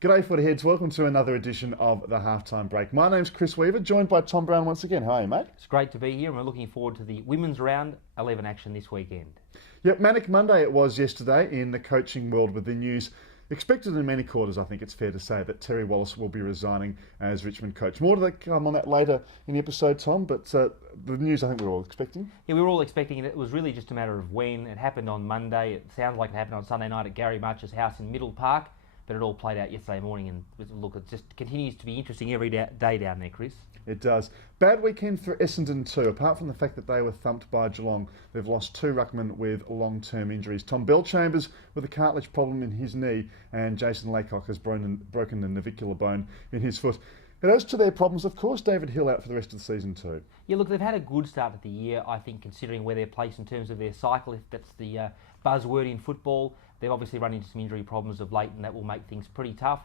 G'day footy heads, welcome to another edition of the Halftime Break. My name's Chris Weaver, joined by Tom Brown once again. How are you, mate? It's great to be here and we're looking forward to the Women's Round 11 action this weekend. Yep, Manic Monday it was yesterday in the coaching world with the news expected in many quarters. I think it's fair to say that Terry Wallace will be resigning as Richmond coach. More to come on that later in the episode, Tom, but the news I think we're all expecting. Yeah, we were all expecting it. It was really just a matter of when. It happened on Monday. It sounds like it happened on Sunday night at Gary March's house in Middle Park. But it all played out yesterday morning, and look, it just continues to be interesting every day down there, Chris. It does. Bad weekend for Essendon too, apart from the fact that they were thumped by Geelong. They've lost two ruckmen with long-term injuries. Tom Bellchambers with a cartilage problem in his knee, and Jason Laycock has broken the navicular bone in his foot. It adds to their problems, of course, David Hill out for the rest of the season too. Yeah, look, they've had a good start to the year, I think, considering where they're placed in terms of their cycle, if that's the buzzword in football. They've obviously run into some injury problems of late, and that will make things pretty tough.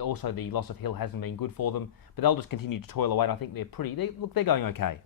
Also, the loss of Hill hasn't been good for them, but they'll just continue to toil away, and I think they're going okay.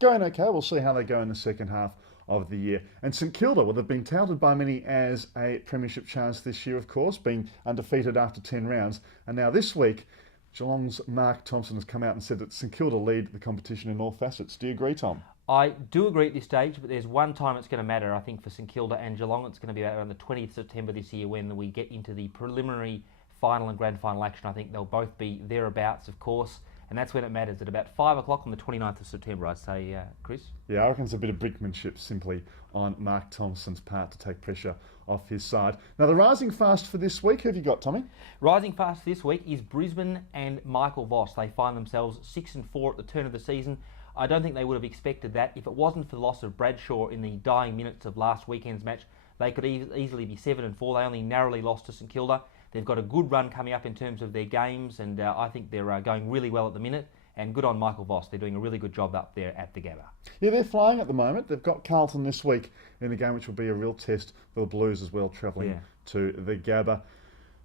Going okay, we'll see how they go in the second half of the year. And St Kilda, well, they've been touted by many as a premiership chance this year, of course, being undefeated after 10 rounds. And now this week, Geelong's Mark Thompson has come out and said that St Kilda lead the competition in all facets. Do you agree, Tom? I do agree at this stage, but there's one time it's going to matter, I think, for St Kilda and Geelong. It's going to be around the 20th of September this year when we get into the preliminary final and grand final action. I think they'll both be thereabouts, of course, and that's when it matters, at about 5 o'clock on the 29th of September, I'd say, Chris. Yeah, I reckon it's a bit of brinkmanship simply on Mark Thompson's part to take pressure off his side. Now, the rising fast for this week, who have you got, Tommy? Rising fast this week is Brisbane and Michael Voss. They find themselves 6-4 at the turn of the season. I don't think they would have expected that. If it wasn't for the loss of Bradshaw in the dying minutes of last weekend's match, they could easily be 7-4. They only narrowly lost to St Kilda. They've got a good run coming up in terms of their games, and I think they're going really well at the minute. And good on Michael Voss. They're doing a really good job up there at the Gabba. Yeah, they're flying at the moment. They've got Carlton this week in a game which will be a real test for the Blues as well, travelling to the Gabba.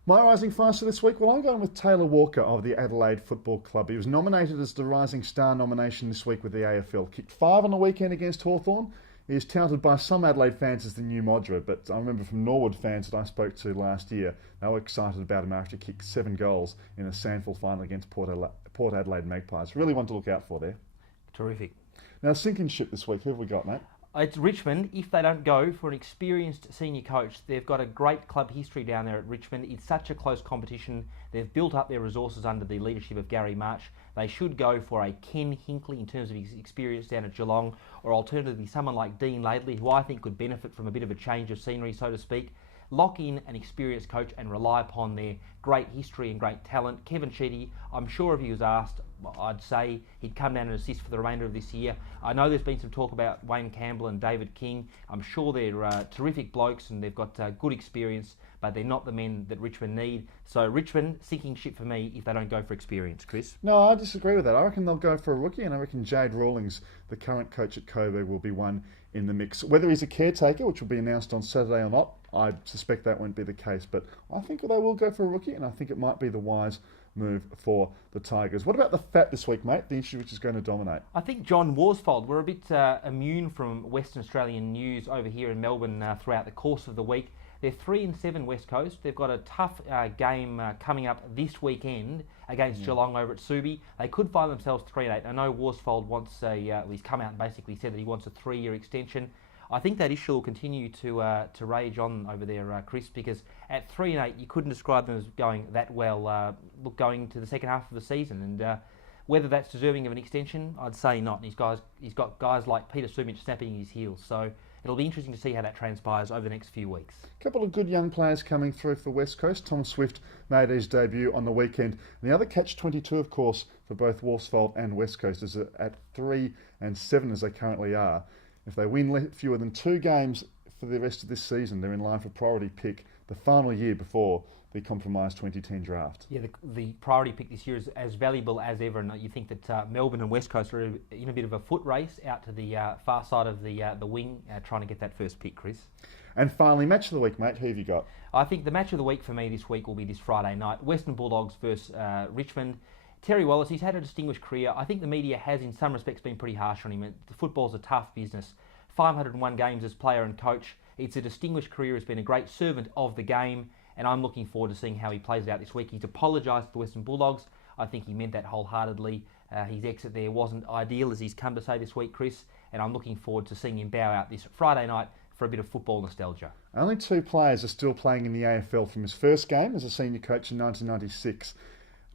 My rising faster this week, well, I'm going with Taylor Walker of the Adelaide Football Club. He was nominated as the Rising Star nomination this week with the AFL. Kicked 5 on the weekend against Hawthorn. He is touted by some Adelaide fans as the new Modra, but I remember from Norwood fans that I spoke to last year, they were excited about him after he kicked 7 goals in a SANFL final against Port Adelaide Magpies. Really one to look out for there. Terrific. Now, sinking ship this week, who have we got, mate? It's Richmond. If they don't go for an experienced senior coach, they've got a great club history down there at Richmond. It's such a close competition. They've built up their resources under the leadership of Gary March. They should go for a Ken Hinkley in terms of his experience down at Geelong, or alternatively someone like Dean Laidley, who I think could benefit from a bit of a change of scenery, so to speak. Lock in an experienced coach and rely upon their great history and great talent. Kevin Sheedy, I'm sure if he was asked, I'd say he'd come down and assist for the remainder of this year. I know there's been some talk about Wayne Campbell and David King. I'm sure they're terrific blokes and they've got good experience, but they're not the men that Richmond need. So Richmond, sinking ship for me if they don't go for experience, Chris. No, I disagree with that. I reckon they'll go for a rookie, and I reckon Jade Rawlings, the current coach at Coburg, will be one in the mix. Whether he's a caretaker, which will be announced on Saturday or not, I suspect that won't be the case, but I think they will go for a rookie, and I think it might be the wise move for the Tigers. What about the fat this week, mate? The issue which is going to dominate. I think John Worsfold. We're a bit immune from Western Australian news over here in Melbourne throughout the course of the week. They're 3-7 West Coast. They've got a tough game coming up this weekend against Geelong over at Subi. They could find themselves 3-8. I know Worsfold wants he's come out and basically said that he wants a 3-year extension. I think that issue will continue to rage on over there, Chris, because at 3-8 you couldn't describe them as going that well. Going to the second half of the season, and whether that's deserving of an extension, I'd say not. He's got guys like Peter Sumich snapping his heels, so it'll be interesting to see how that transpires over the next few weeks. A couple of good young players coming through for West Coast. Tom Swift made his debut on the weekend. And the other catch-22, of course, for both Worsfold and West Coast is at 3-7 as they currently are. If they win fewer than 2 games for the rest of this season, they're in line for priority pick the final year before the compromised 2010 draft. Yeah, the priority pick this year is as valuable as ever, and you think that Melbourne and West Coast are in a bit of a foot race out to the far side of the wing, trying to get that first pick, Chris. And finally, match of the week, mate. Who have you got? I think the match of the week for me this week will be this Friday night. Western Bulldogs versus Richmond. Terry Wallace, he's had a distinguished career. I think the media has, in some respects, been pretty harsh on him. The football's a tough business. 501 games as player and coach. It's a distinguished career. He's been a great servant of the game. and I'm looking forward to seeing how he plays it out this week. He's apologised to the Western Bulldogs. I think he meant that wholeheartedly. His exit there wasn't ideal, as he's come to say this week, Chris, and I'm looking forward to seeing him bow out this Friday night for a bit of football nostalgia. Only 2 players are still playing in the AFL from his first game as a senior coach in 1996.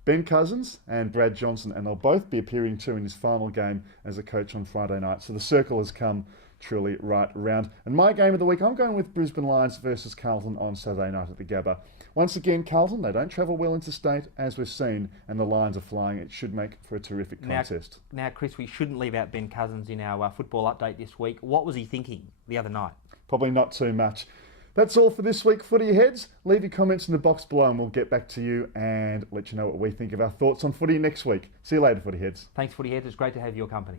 Ben Cousins and Brad Johnson, and they'll both be appearing too in his final game as a coach on Friday night. So the circle has come truly right round. And my game of the week, I'm going with Brisbane Lions versus Carlton on Saturday night at the Gabba. Once again, Carlton, they don't travel well interstate, as we've seen, and the Lions are flying. It should make for a terrific contest. Now, Chris, we shouldn't leave out Ben Cousins in our football update this week. What was he thinking the other night? Probably not too much. That's all for this week, Footy Heads. Leave your comments in the box below and we'll get back to you and let you know what we think of our thoughts on footy next week. See you later, Footy Heads. Thanks, Footy Heads. It's great to have your company.